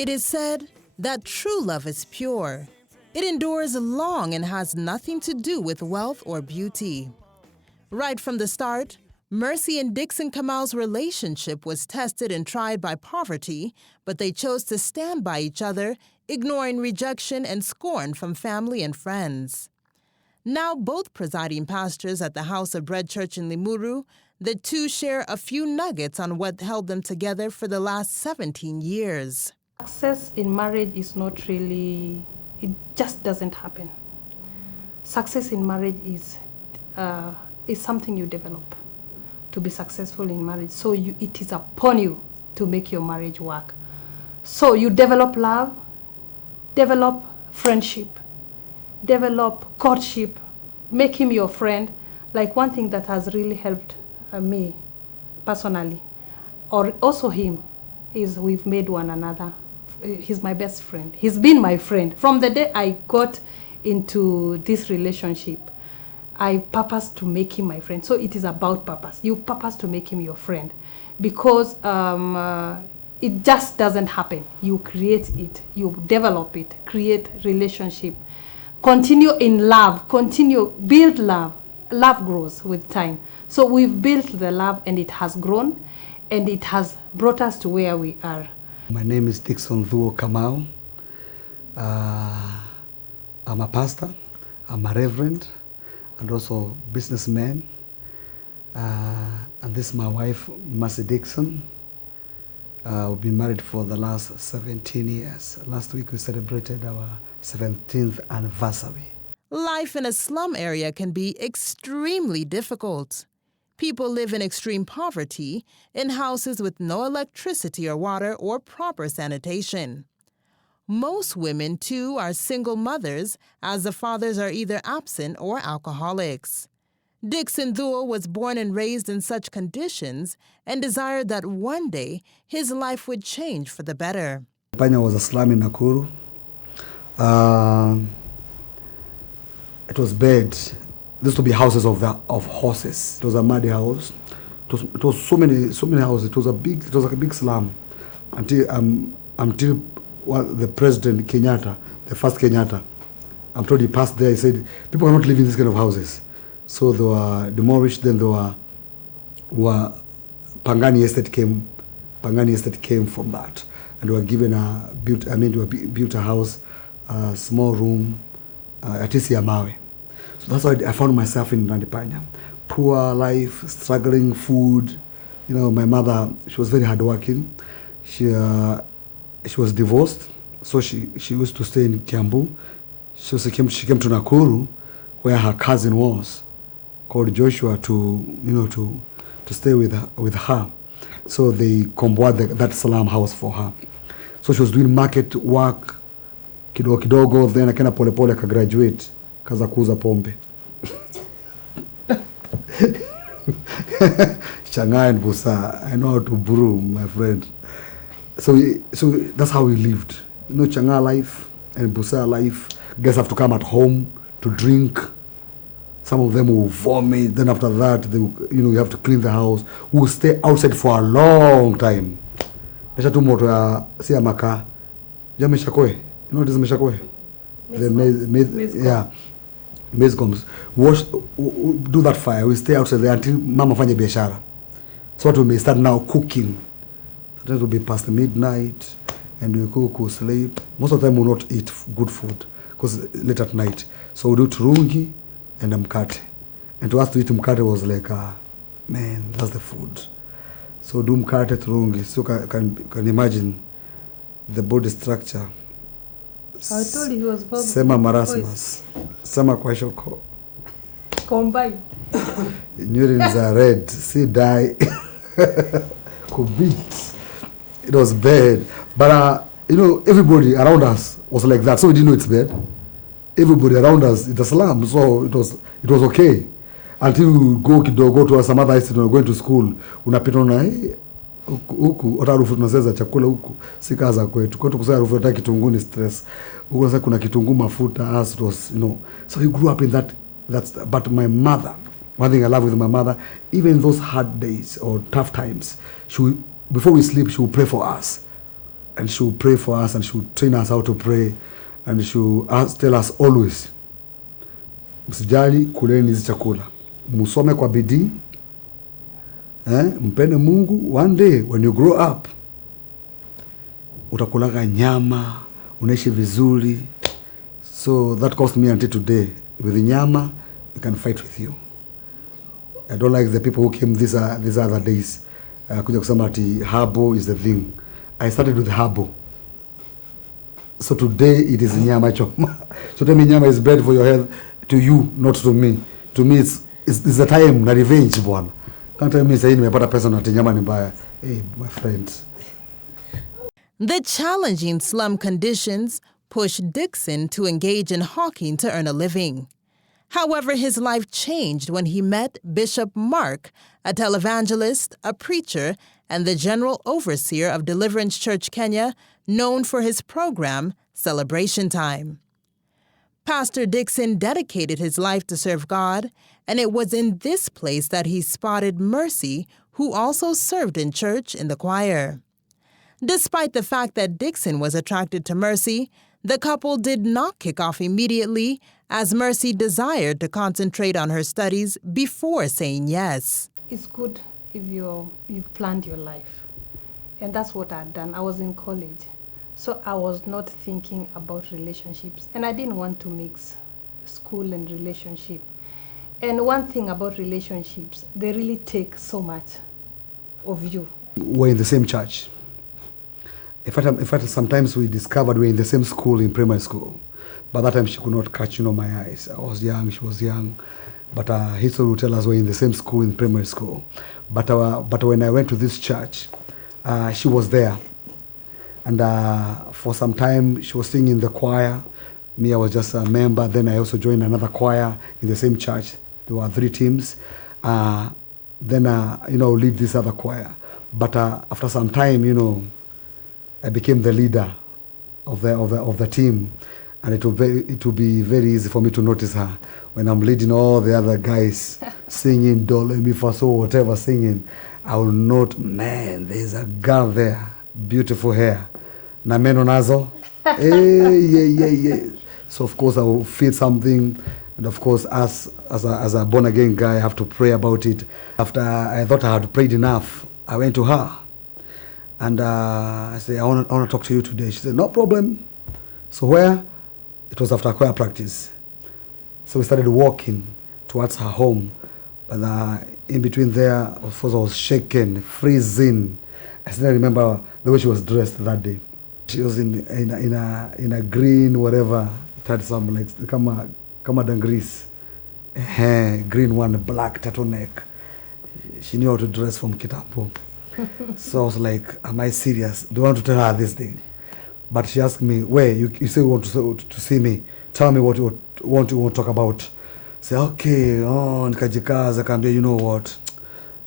It is said that true love is pure. It endures long and has nothing to do with wealth or beauty. Right from the start, Mercy and Dixon Kamal's relationship was tested and tried by poverty, but they chose to stand by each other, ignoring rejection and scorn from family and friends. Now both presiding pastors at the House of Bread Church in Limuru, the two share a few nuggets on what held them together for the last 17 years. Success in marriage is not really, it just doesn't happen. Success in marriage is something you develop to be successful in marriage. So it is upon you to make your marriage work. So you develop love, develop friendship, develop courtship, make him your friend. Like one thing that has really helped me personally, or also him, is we've made one another. He's my best friend. He's been my friend. From the day I got into this relationship, I purposed to make him my friend. So it is about purpose. You purpose to make him your friend because it just doesn't happen. You create it, you develop it, create relationship, continue in love, build love. Love grows with time. So we've built the love and it has grown and it has brought us to where we are. My name is Samantha-THE Kamau. I'm a pastor, I'm a reverend, and also businessman. And this is my wife, Mercy Dixon. We've been married for the last 17 years. Last week we celebrated our 17th anniversary. Life in a slum area can be extremely difficult. People live in extreme poverty in houses with no electricity or water or proper sanitation. Most women, too, are single mothers, as the fathers are either absent or alcoholics. Dixon Thuo was born and raised in such conditions and desired that one day his life would change for the better. Panya was a slum in Nakuru. It was bad. This to be houses of horses. It was a muddy house. It was so many houses. It was like a big slum until the president Kenyatta, the first Kenyatta, I'm told he passed there. He said people cannot live in this kind of houses. So they were demolished. Then there were Pangani estate came. Pangani estate came from that, and they were given built a house, a small room, at Isiamawe. So that's why I found myself in Nandipanya. Poor life, struggling food. You know, my mother, she was very hardworking. She was divorced, so she used to stay in Kiambu. She came to Nakuru, where her cousin was, called Joshua, to stay with her. So they comboed that slum house for her. So she was doing market work, kidogo, then akaenda polepole akagraduate. Kaza kuuza pombe. Shanghai and Busa, I know how to brew, my friend. So that's how we lived. You know, Chang'an life and Busa life. Guests have to come at home to drink. Some of them will vomit. Then after that, you have to clean the house. We will stay outside for a long time. Nesha tu moto ya si ya makaa. Ya meshakoe. You know what is meshakoe? The maize, yeah. Maize comes. Do that fire. We stay outside there until mama fanya biashara. So we may start now cooking. Sometimes it will be past midnight, and we cook, we sleep. Most of the time we will not eat good food because late at night. So we do turungi and mkate. And to us to eat mkate was like, man, that's the food. So do mkate, turungi. So can imagine the body structure. I told you he was Bob. Sema marasmus. Sema kwa shoko. Combine. Urines are red. See dye. Kubit. It was bad. But, everybody around us was like that. So we didn't know it's bad. Everybody around us, it's a slum. So it was okay. Until we go to some other estate, going to school. Unapita una huku hata harufu tunaseza chakula huku si kaza kwetu. Kwetu kusema harufu hata kitunguu ni stress. Huko sasa kuna kitunguu mafuta as it was, So we grew up in that. But my mother, one thing I love with my mother, even in those hard days or tough times, before we sleep, she will pray for us. and she will pray for us, and she will train us how to pray, and she will tell us always, msijali kuleni hizi chakula, musome kwa bidii, mpende Mungu. One day when you grow up, utakulaga nyama, unaishi vizuri. So that caused me until today. With nyama, we can fight with you. I don't like the people who came these other days. Kuja kusema ati habo is the thing. I started with habo. So today it is nyama choma. So tell me nyama is bad for your health. To you, not to me. To me it's the time na revenge bwana. Can't tell me say nimepata pesa na nyama ni mbaya. Hey my friends. The challenging slum conditions pushed Dixon to engage in hawking to earn a living. However, his life changed when he met Bishop Mark, a televangelist, a preacher, and the general overseer of Deliverance Church Kenya, known for his program, Celebration Time. Pastor Dixon dedicated his life to serve God, and it was in this place that he spotted Mercy, who also served in church in the choir. Despite the fact that Dixon was attracted to Mercy, the couple did not kick off immediately, as Mercy desired to concentrate on her studies before saying yes. It's good if you've planned your life. And that's what I'd done. I was in college. So I was not thinking about relationships. And I didn't want to mix school and relationship. And one thing about relationships, they really take so much of you. We're in the same church. In fact, sometimes we discovered we're in the same school in primary school. By that time, she could not catch, my eyes. I was young, she was young. But history will tell us we're in the same school in primary school. But when I went to this church, she was there. And for some time, she was singing in the choir. Me, I was just a member. Then I also joined another choir in the same church. There were 3 teams. Then, lead this other choir. But after some time, I became the leader of the team. And it will be very easy for me to notice her when I'm leading all the other guys singing Do Re Mi Fa So, whatever singing. I will note, man, there's a girl there, beautiful hair. Na meno nazo, yeah. So of course I will feel something, and of course as a born again guy, I have to pray about it. After I thought I had prayed enough, I went to her, and I said, I want to talk to you today. She said, no problem. So where? It was after choir practice. So we started walking towards her home. But in between there, of course, I was shaking, freezing. I still remember the way she was dressed that day. She was in a green whatever. It had some like kama dangris, green one, black turtleneck. She knew how to dress from kitambo. So I was like, am I serious? Do you want to tell her this thing? But she asked me, where you say you want to see me? Tell me what you want to talk about. Say, okay, nikajikaza, kaambia, you know what?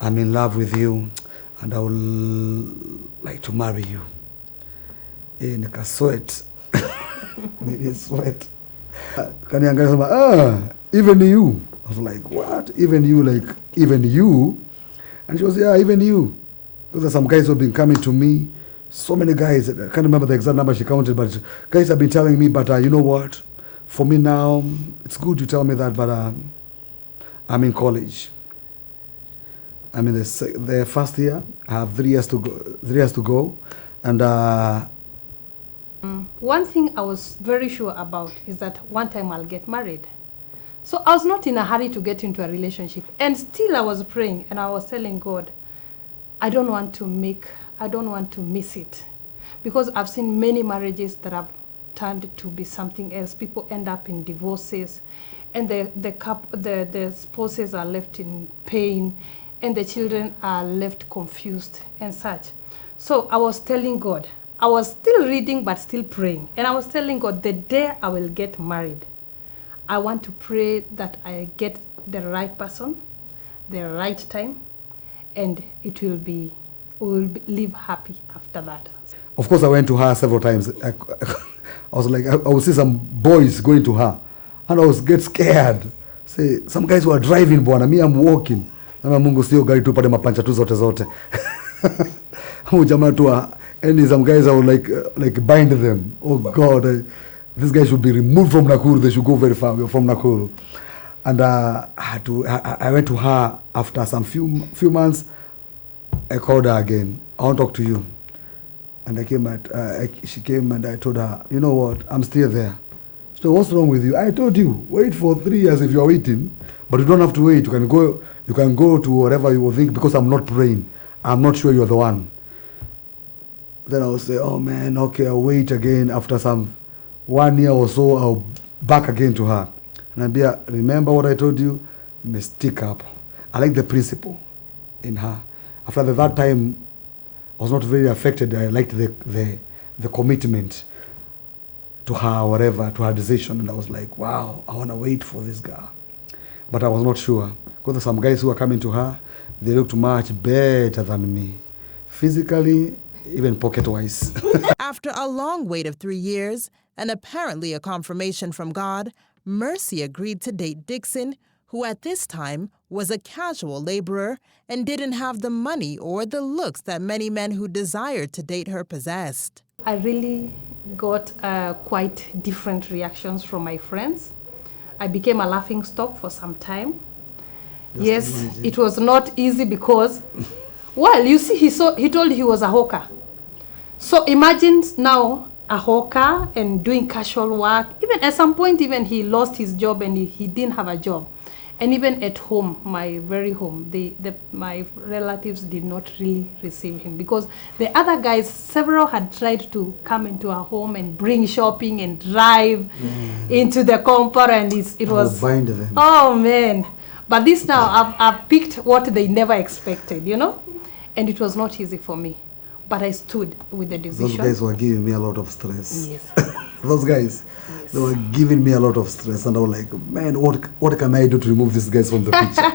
I'm in love with you, and I would like to marry you. Nika sweat. Sweat. Kaniangalia sama, even you. I was like, what? Even you? Like, even you? And she was, yeah, even you. Because there's some guys who have been coming to me. So many guys, I can't remember the exact number she counted, but guys have been telling me, but you know what? For me now, it's good you tell me that, but I'm in college. I'm in the first year. I have 3 years to go. And one thing I was very sure about is that one time I'll get married. So I was not in a hurry to get into a relationship. And still I was praying and I was telling God, I don't want to miss it. Because I've seen many marriages that have turned to be something else. People end up in divorces, and the spouses are left in pain, and the children are left confused and such. So I was telling God, I was still reading but still praying. And I was telling God, the day I will get married, I want to pray that I get the right person, the right time, and we will live happy after that. Of course, I went to her several times. I was like, I would see some boys going to her, and I was get scared. Say, some guys were driving, bwana, me I'm walking. Na Mungu sio gari tu pale mapancha tu zote. Jamaa tu And some guys I would like bind them. Oh God, this guy should be removed from Nakuru. They should go very far from Nakuru. And I went to her after some few months. I called her again. I want to talk to you. And she came and I told her, you know what? I'm still there. So what's wrong with you? I told you, wait for 3 years if you're waiting, but you don't have to wait. You can go to wherever you will think, because I'm not praying. I'm not sure you're the one. Then I'll say, oh man, okay, I'll wait again. After some 1 year or so, I'll back again to her. And I'll be, remember what I told you? You may stick up. I like the principle in her. After that time, I was not very affected. I liked the commitment to her, whatever, to her decision. And I was like, wow, I want to wait for this girl. But I was not sure. Because there's some guys who are coming to her, they looked much better than me. Physically, even pocket-wise. After a long wait of 3 years, and apparently a confirmation from God, Mercy agreed to date Dixon, who at this time was a casual laborer and didn't have the money or the looks that many men who desired to date her possessed. I really got quite different reactions from my friends. I became a laughing stock for some time. Yes, it was not easy because, well, you see, he told he was a hawker. So imagine now a hawker and doing casual work. Even at some point, even he lost his job and he didn't have a job. And even at home, my very home, my relatives did not really receive him, because the other guys, several had tried to come into our home and bring shopping and drive into the compound, and it was, bind them. Oh man. But this now, I've picked what they never expected, you know? And it was not easy for me. But I stood with the decision. Those guys were giving me a lot of stress. Yes. Those guys, yes. They were giving me a lot of stress. And I was like, man, what can I do to remove these guys from the picture?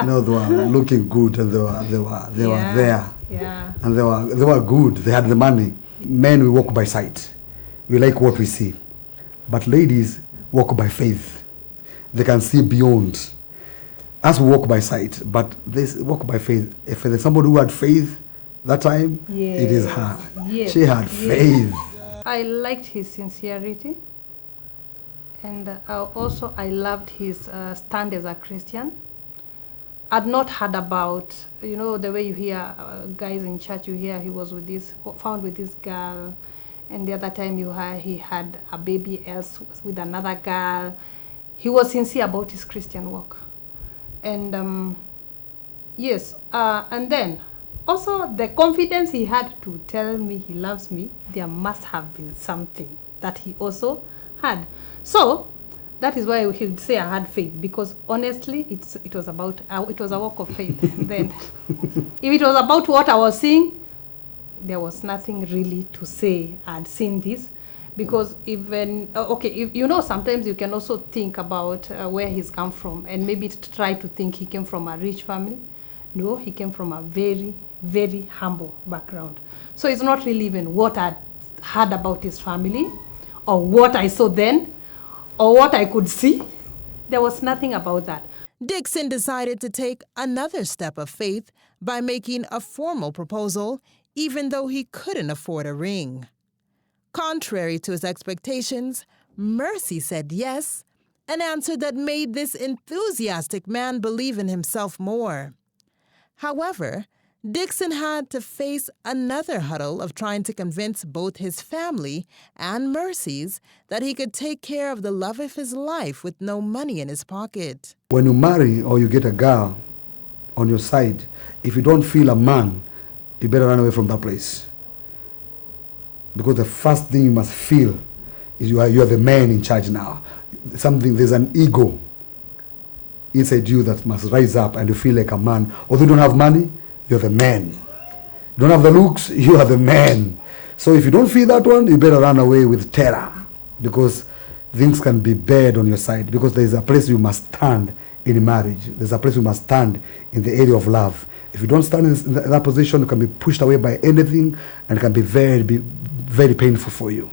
You know, they were looking good and they were there. Yeah. And they were good. They had the money. Men, we walk by sight. We like what we see. But ladies walk by faith. They can see beyond. Us we walk by sight, but they walk by faith. If there's somebody who had faith that time, yes. it is her. Yes. She had faith. I liked his sincerity, and also I loved his stand as a Christian. I'd not heard about, you know, the way you hear guys in church, you hear he was found with this girl, and the other time you heard he had a baby else with another girl. He was sincere about his Christian work. And yes, and then also the confidence he had to tell me he loves me, there must have been something that he also had. So that is why he would say I had faith, because honestly it was a walk of faith. Then if it was about what I was seeing, there was nothing really to say I'd seen this. Because even, you know, sometimes you can also think about where he's come from and maybe try to think he came from a rich family. No, he came from a very, very humble background. So it's not really even what I heard about his family or what I saw then or what I could see. There was nothing about that. Dixon decided to take another step of faith by making a formal proposal, even though he couldn't afford a ring. Contrary to his expectations, Mercy said yes, an answer that made this enthusiastic man believe in himself more. However, Dixon had to face another hurdle of trying to convince both his family and Mercy's that he could take care of the love of his life with no money in his pocket. When you marry or you get a girl on your side, if you don't feel a man, you better run away from that place. Because the first thing you must feel is you are the man in charge now. There's an ego inside you that must rise up and you feel like a man. Although you don't have money, you're the man. You don't have the looks, you are the man. So if you don't feel that one, you better run away with terror, because things can be bad on your side, because there's a place you must stand in marriage. There's a place you must stand in the area of love. If you don't stand in that position, you can be pushed away by anything, and it can be very painful for you.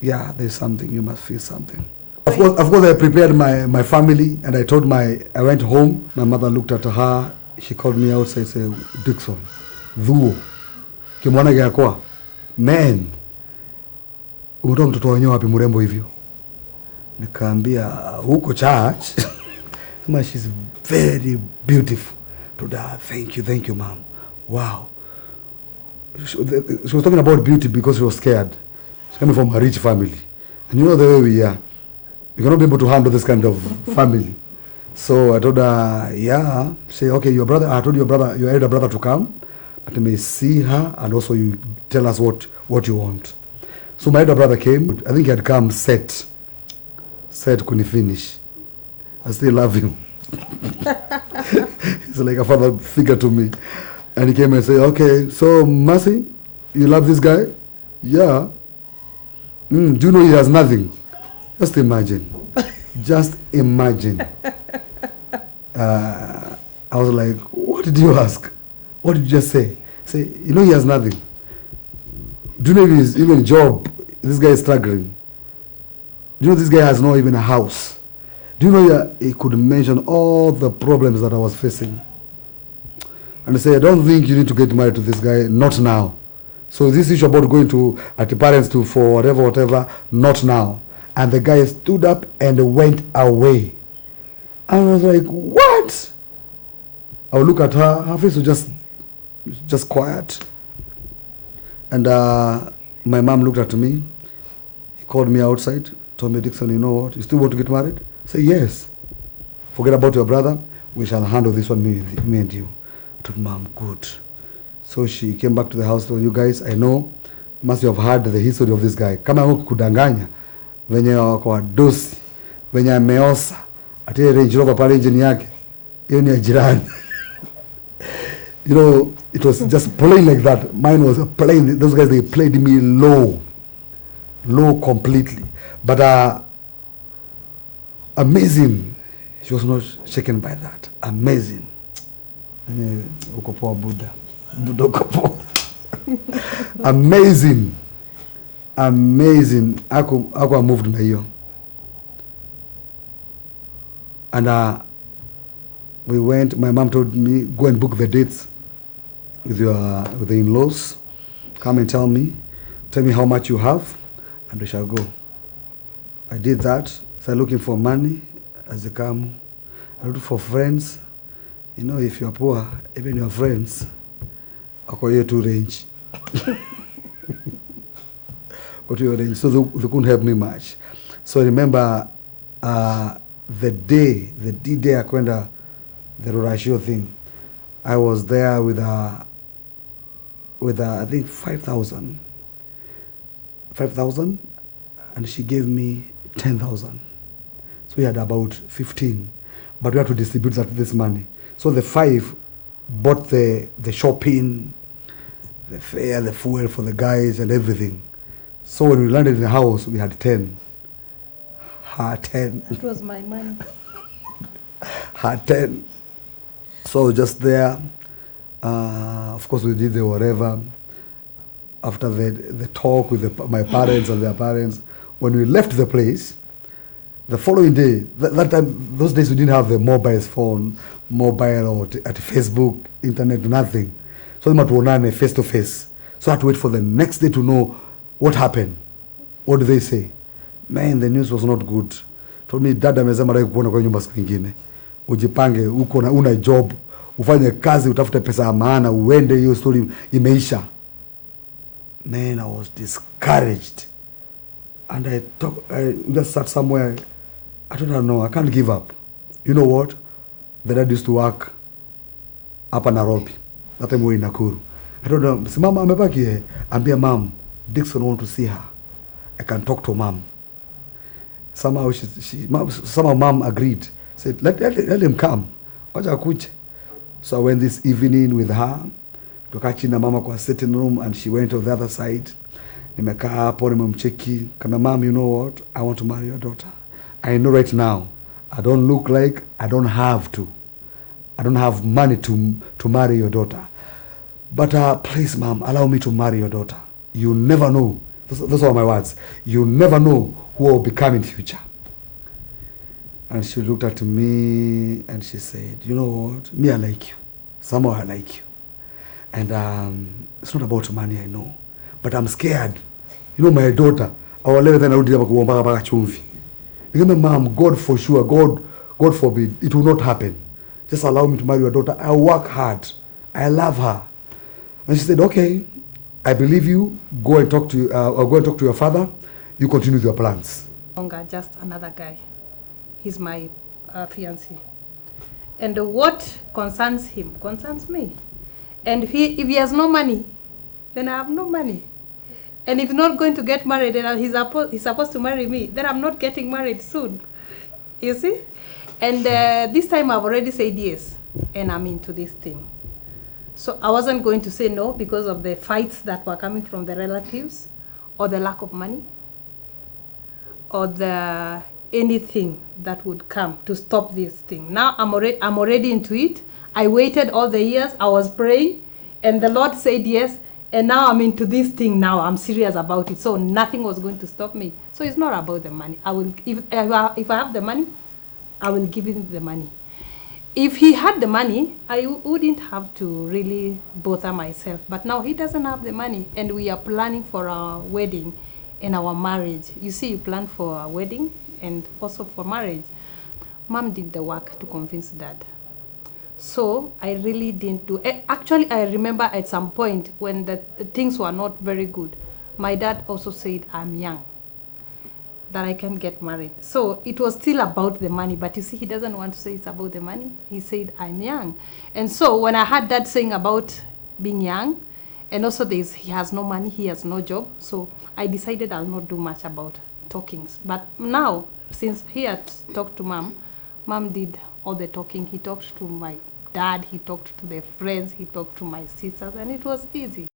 Yeah, there's something, you must feel something. Of course, I prepared my family, and I went home. My mother looked at her. She called me outside and said, Dixon, Dhuo, kimwana gyakwa. man, umetoa mtoto wenyewe wapi mrembo hivyo? Nikaambia huko church. Sema she's very beautiful. Told her, thank you mom. Wow. She was talking about beauty because she was scared. She's coming from a rich family. And you know the way we are. We cannot be able to handle this kind of family. So I told her, yeah. Say, okay, your brother, I told your elder brother to come. But you may see her and also you tell us what you want. So my elder brother came. I think he had come set couldn't finish. I still love him. He's like a father figure to me. And he came and said, okay, so Mercy, you love this guy? Yeah. Do you know he has nothing? Just imagine. Just imagine. I was like, what did you ask? What did you just say? Say, you know he has nothing. Do you know his even job? This guy is struggling. Do you know this guy has not even a house? Do you know he could mention all the problems that I was facing? And I say, I don't think you need to get married to this guy, not now. So this issue about going to at the parents to for whatever, not now. And the guy stood up and went away. I was like, what? I would look at her face was just quiet. And my mom looked at me. He called me outside, told me, Dixon, you know what? You still want to get married? I said, yes. Forget about your brother. We shall handle this one, me and you. I told Mom, good. So she came back to the house, told you guys, I know, must have heard the history of this guy. Kama huku kudanganya, venye wako dosi, venye ameosa, ati Range Rover pale engine yake, hiyo ni ya jirani. You know, it was just plain like that. Mine was plain. Those guys, they played me low completely. But amazing. She was not shaken by that. Amazing. Uko poa Buddha. Buddha uko poa. Amazing. Ako moved na hiyo. And we went, my mom told me, go and book the dates with the in-laws. Come and tell me how much you have, and we shall go. I did that. Started looking for money as they come. I looked for friends. You know, if you're poor, even your friends are here to range. Go to your range. So they couldn't help me much. So I remember the D-Day I kwenda the Rorashio thing. I was there with I think 5,000, and she gave me 10,000. So we had about 15, but we had to distribute this money. So the 5 bought the shopping, the fare, the fuel for the guys and everything. So when we landed in the house, we had 10. Had 10. That was my money. Had 10. So just there, of course we did the whatever. After the talk with my parents and their parents, when we left the place, the following day, that time, those days we didn't have the mobile phone, or at Facebook, internet, nothing. So we had to onane face to face. So I had to wait for the next day to know what happened. What did they say? Man, the news was not good. Told me, dada amesema nataka kuona kwa nyumba siku nyingine. Ujipange, uko na una job, ufanye kazi, utafute pesa ya maana, uende, hiyo story imeisha. Man, I was discouraged. And I just sat somewhere. I don't know, I can't give up. You know what? The dad used to work up in Nairobi. That time we were in Nakuru. I don't know, si mama amebaki, ambia mom, Dixon want to see her. I can talk to mom. Somehow somehow mom agreed. Said, let him come. Wacha akuje. So I went this evening with her. Tukaa chini na mama kwa sitting room, and she went to the other side. Nimekaa hapo, nimemcheki. Kama, mom, you know what? I want to marry your daughter. I know right now, I don't look like, I don't have to. I don't have money to marry your daughter. But please, mom, allow me to marry your daughter. You never know. Those are my words. You never know who will become in future. And she looked at me and she said, you know what? Me, I like you. Somehow I like you. And it's not about money, I know. but I'm scared. You know, my daughter, our level then narudi hapa kuomba mpaka chumvi. Nikamwambia, Mom, God for sure, God forbid, it will not happen. Just allow me to marry your daughter. I'll work hard. I love her. And she said, okay, I believe you. Go and talk to your father. You continue with your plans. Just another guy. He's my fiancé. And what concerns him concerns me. And if he has no money, then I have no money. And if he's not going to get married and he's supposed to marry me, then I'm not getting married soon. You see? And this time I've already said yes, and I'm into this thing. So I wasn't going to say no because of the fights that were coming from the relatives, or the lack of money, or the anything that would come to stop this thing. Now I'm already into it. I waited all the years. I was praying, and the Lord said yes. And now I'm into this thing now. I'm serious about it. So nothing was going to stop me. So it's not about the money. I will, if I have the money, I will give him the money. If he had the money, I wouldn't have to really bother myself. But now he doesn't have the money, and we are planning for our wedding and our marriage. You see, you plan for a wedding and also for marriage. Mom did the work to convince Dad. So I really didn't do. Actually, I remember at some point when the things were not very good, my dad also said, I'm young, that I can get married. So it was still about the money, but you see, he doesn't want to say it's about the money. He said, I'm young. And so when I had that saying about being young, and also he has no money, he has no job, so I decided I'll not do much about talkings. But now, since he had talked to Mom, Mom did all the talking. He talked to my dad, he talked to their friends, he talked to my sisters, and it was easy.